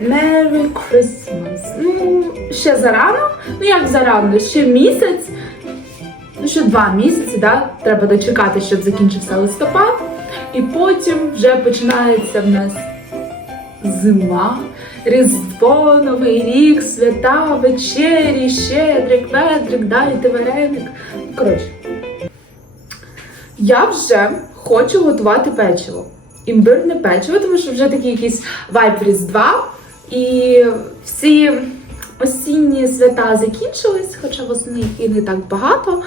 Merry Christmas. Ну, ще зарано. Ну як зарано? Ще місяць. Ну, ще два місяці, да? треба дочекати, щоб закінчився листопад. І потім вже починається в нас зима, Різдво, Новий рік, свята, вечері, щедрик, ведрик, дайте вареник. Коротше, я вже хочу готувати печиво. Імбирне печиво, тому що вже такий якийсь вайб Різдва. І всі осінні свята закінчились, хоча восени і не так багато.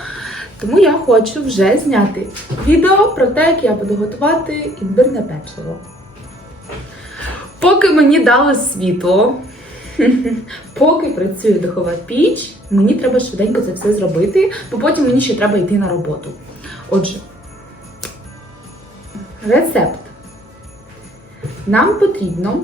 Тому я хочу вже зняти відео про те, як я буду готувати імбирне печиво. Поки мені дали світло, поки працює духова піч, мені треба швиденько це все зробити, бо потім мені ще треба йти на роботу. Отже, рецепт. Нам потрібно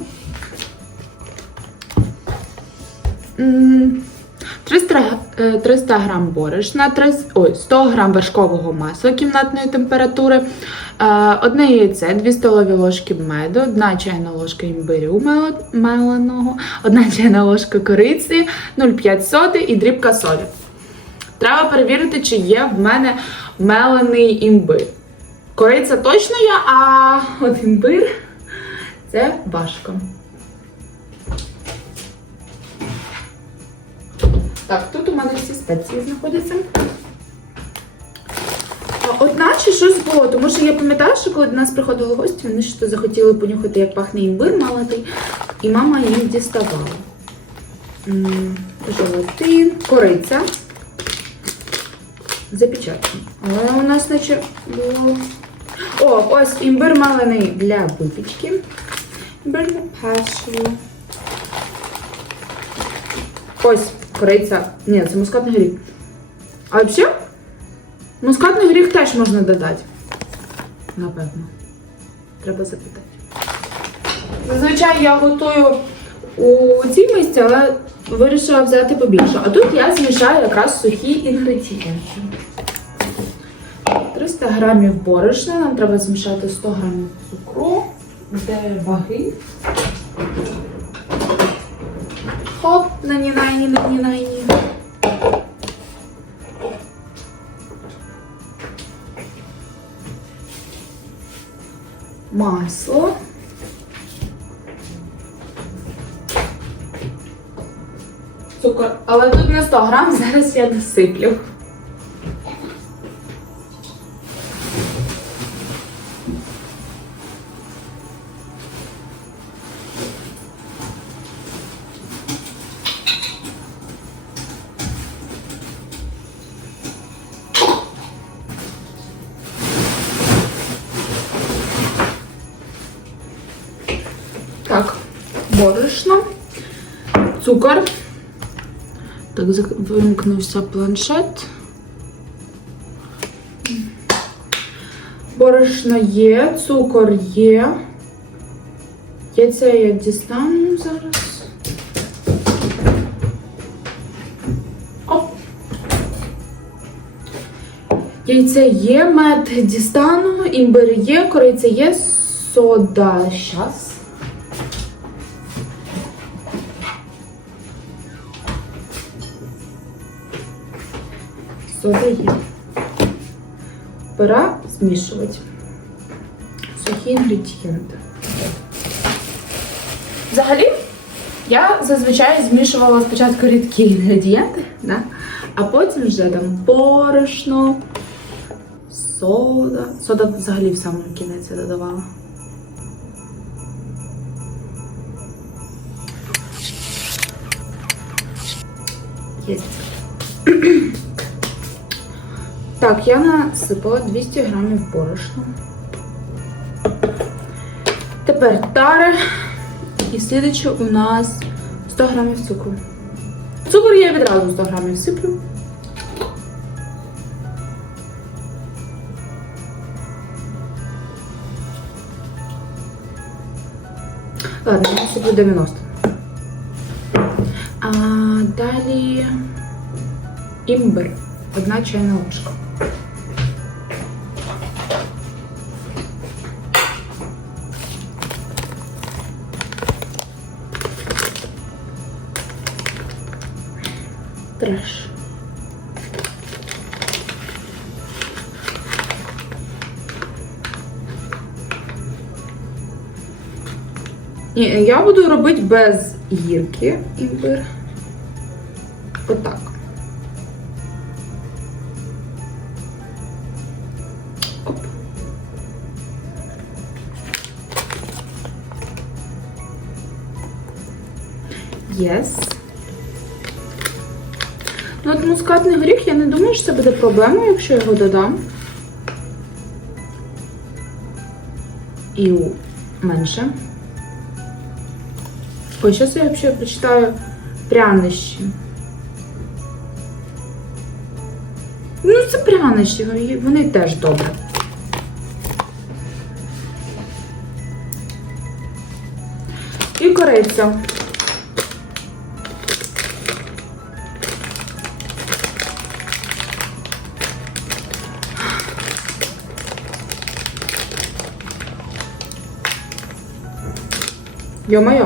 300, г- е, 300 грам борошна, 300, ой, 100 грам вершкового масла кімнатної температури, е, одне яйце, 2 столові ложки меду, 1 чайна ложка імбирю мел- меленого, 1 чайна ложка кориці, 0,5 соди і дрібка солі. Треба перевірити, чи є в мене мелений імбир. Кориця точно є, а от імбир це важко. Так, тут у мене всі спеції знаходяться. А, От наче щось було, тому що я пам'ятаю, що коли до нас приходили гості, вони що захотіли понюхати, як пахне імбир молотий, і мама їм діставала. Желатин, кориця. Запечатано. Але у нас наче було. О, ось імбир малений для випічки. Імбирне печиво. Ось кориця. Ні, це мускатний горіх. А взагалі, мускатний горіх теж можна додати. Напевно. Треба запитати. Зазвичай я готую у цій місці, але вирішила взяти побільше. А тут я змішаю якраз сухі інгредієнти. 300 грамів борошна, нам треба змішати 100 грамів цукру, де ваги. Хоп, на ні на ні на ні на ні. Масло. Цукор. Але тут не 100 грам, зараз я досиплю. Так, борошно, цукор. Так, вимкнувся планшет. Борошно є, цукор є. Яйце я дістану зараз. Яйце є, мед дістану, імбир є, кориця є, сода. Щас. Сода є. Пора змішувати сухі інгредієнти. Взагалі, я зазвичай змішувала спочатку рідкі інгредієнти, да? а потім вже там борошно, сода. Сода взагалі в самому кінець я додавала. Так, я насипала 200 грамів борошна. Тепер таре. І слідуюче у нас 100 грамів цукру. Цукор я відразу 100 грамів сиплю. Ладно, я сиплю 90. А далі імбир. Одна чайна ложка. Ні, я буду робити без гірки імбир. Отак. Єс. Ну, от мускатний горіх, я не думаю, що це буде проблемою, якщо його додам. І менше. Ой, зараз я взагалі прочитаю прянощі. Ну, це прянощі, вони теж добре. І кориця. Йо-моє.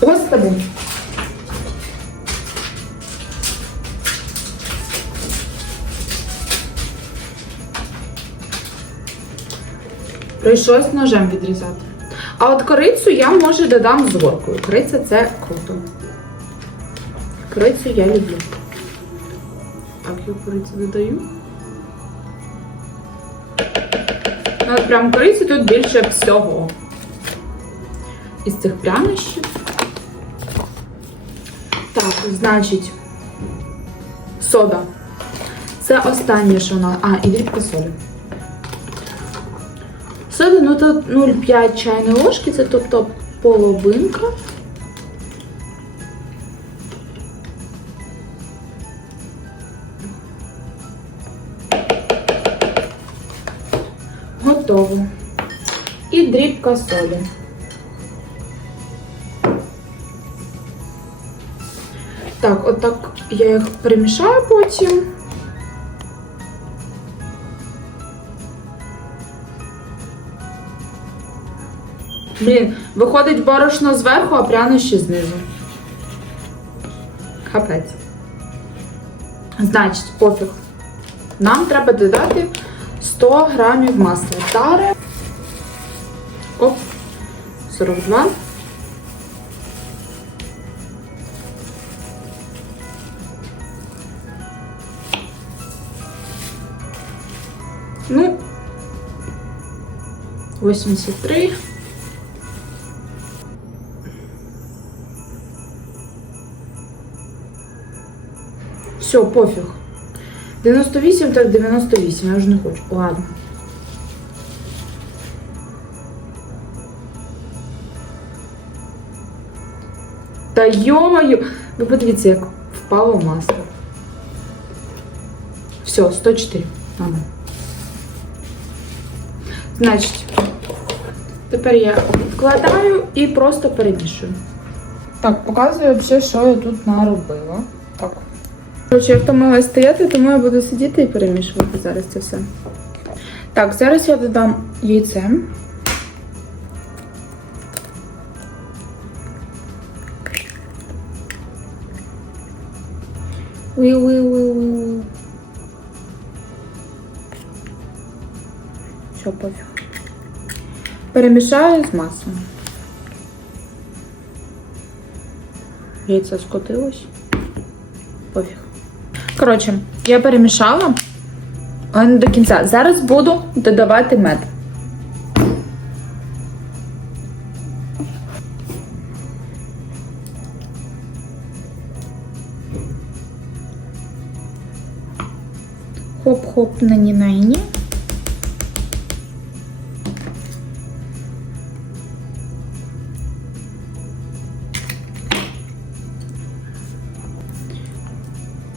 Господи. Прийшлось ножем відрізати. А от корицю я може додам з горкою. Кориця це круто. Корицю я люблю. Так, я корицю додаю. Ну, прям кориці тут більше всього. Із цих прянощів. Так, значить, сода. Це останнє, що вона. А, і дрібка солі. Сода, ну тут 0,5 чайної ложки, це тобто половинка. Дрібка солі. Так, отак я їх перемішаю потім. Блін, виходить борошно зверху, а прянощі знизу. Капець. Значить, пофіг. Нам треба додати 100 грамів масла тари. Оп, 42. Ну, 83. Все, пофіг. 98, так 98, я вже не хочу. Ладно. Та йомаю! Ви подивіться, як впало масло. Все, 104. Ладно. Значить, тепер я вкладаю і просто перемішую. Так, показую взагалі, що я тут наробила. Так. Коротше, я втомилась стояти, тому я буду сидіти і перемішувати зараз це все. Так, зараз я додам яйце. Все, пофіг. Перемішаю з маслом. Яйце скотилось. Пофіг. Коротше, я перемішала, але не до кінця. Зараз буду додавати мед. Хоп-хоп на ні.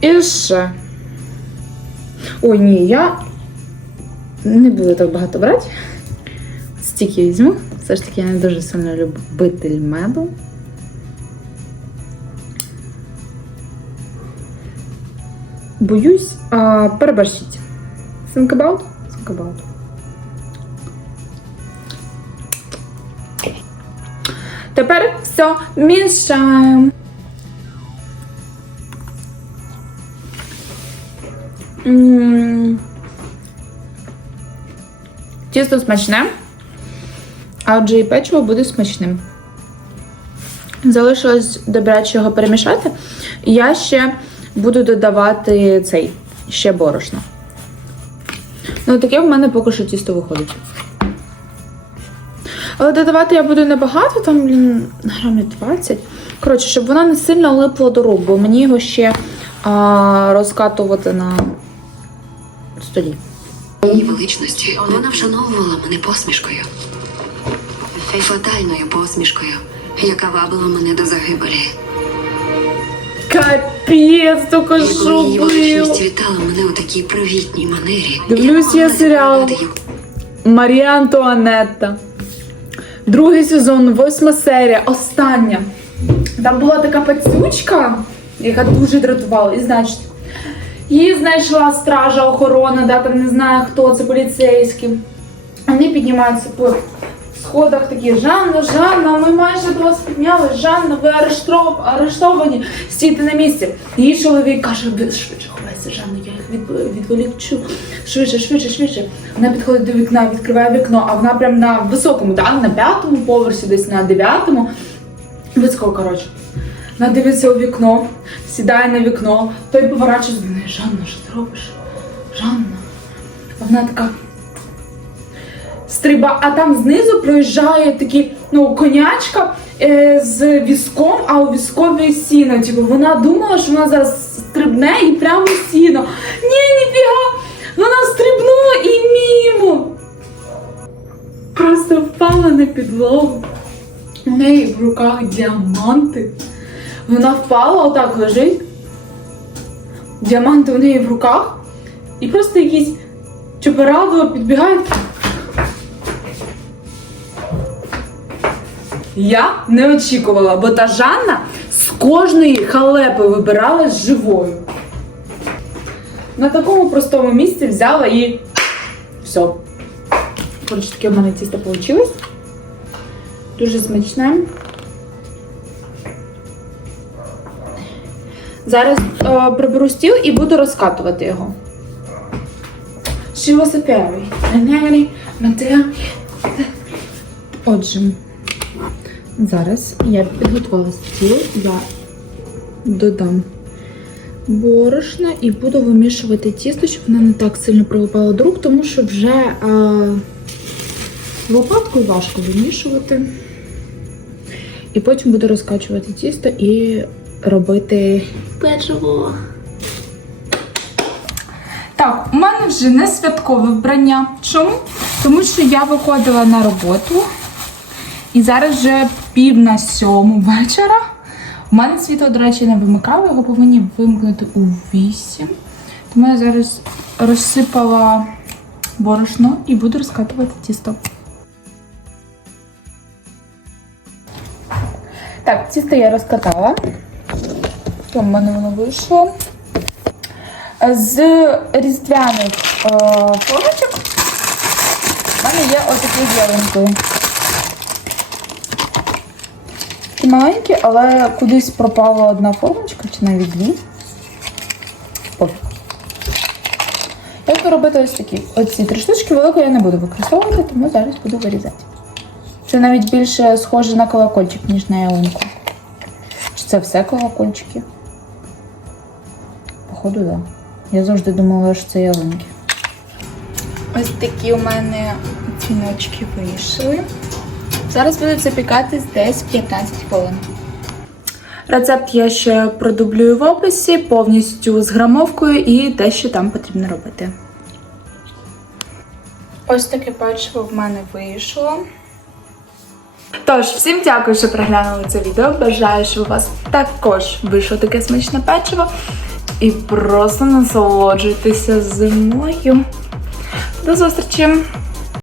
І ще. Ой, ні, я не буду так багато брати. Стільки візьму. Все ж таки я не дуже сильно любитель меду. Боюсь а, переборщити. Think about? Think about. Тепер все мішаємо. Тісто смачне, а отже і печиво буде смачним. Залишилось добряче його перемішати. Я ще буду додавати цей ще борошно. Ну, таке в мене поки що тісто виходить. Але додавати я буду небагато, там, блін, грамів 20. Коротше, щоб воно не сильно липло до рук, бо мені його ще а, розкатувати на столі. Її величності вона вшановувала мене посмішкою. Фатальною посмішкою, яка вабила мене до загибелі. Капець, тільки І що було. вітала мене у такій привітній манері. Дивлюсь я серіал. Марія Антуанетта. Другий сезон, восьма серія, остання. Там була така пацючка, яка дуже дратувала. І значить, її знайшла стража охорона, да, там не знаю хто, це поліцейські. Вони піднімаються по сходах такі, Жанна, Жанна, ми майже до вас піднялись, Жанна, ви арештов, арештовані, стійте на місці. Її чоловік каже, швидше ховайся, Жанна, я їх від, відволічу. Швидше, швидше, швидше. Вона підходить до вікна, відкриває вікно, а вона прям на високому, так, на п'ятому поверсі, десь на дев'ятому. Високо, коротше. Вона дивиться у вікно, сідає на вікно, той поворачується до неї, Жанна, що ти робиш? Жанна. А вона така. Стриба, а там знизу проїжджає такі, ну, конячка е, з візком, а у візкові сіно. Типу, вона думала, що вона зараз стрибне і прямо сіно. Ні, ніфіга! Вона стрибнула і мімо. Просто впала на підлогу. У неї в руках діаманти. Вона впала, отак лежить. Діаманти у неї в руках. І просто якісь чоперадо підбігають. Я не очікувала, бо та Жанна з кожної халепи вибиралась живою. На такому простому місці взяла і все. Коротше, таке в мене тісто вийшло. Дуже смачне. Зараз е, приберу стіл і буду розкатувати його. She was a. Отже, зараз я підготувала стіл, я додам борошна і буду вимішувати тісто, щоб воно не так сильно прилипало до рук, тому що вже е, лопаткою важко вимішувати. І потім буду розкачувати тісто і робити печиво. Так, у мене вже не святкове вбрання. Чому? Тому що я виходила на роботу і зараз вже пів на сьому вечора. У мене світло, до речі, не вимикало, його повинні вимкнути у 8. Тому я зараз розсипала борошно і буду розкатувати тісто. Так, тісто я розкатала. Там в мене воно вийшло. З різдвяних е, формочок в мене є отакі з Такі маленькі, але кудись пропала одна формочка, чи навіть дві. Я буду робити ось такі. Оці три штучки велику я не буду використовувати, тому зараз буду вирізати. Це навіть більше схоже на колокольчик, ніж на ялинку. Чи це все колокольчики? Походу, так. Да. Я завжди думала, що це ялинки. Ось такі у мене ціночки вийшли. Зараз будуть запікатись десь 15 хвилин. Рецепт я ще продублюю в описі повністю з грамовкою і те, що там потрібно робити. Ось таке печиво в мене вийшло. Тож, всім дякую, що переглянули це відео. Бажаю, щоб у вас також вийшло таке смачне печиво. І просто насолоджуйтеся зимою. До зустрічі!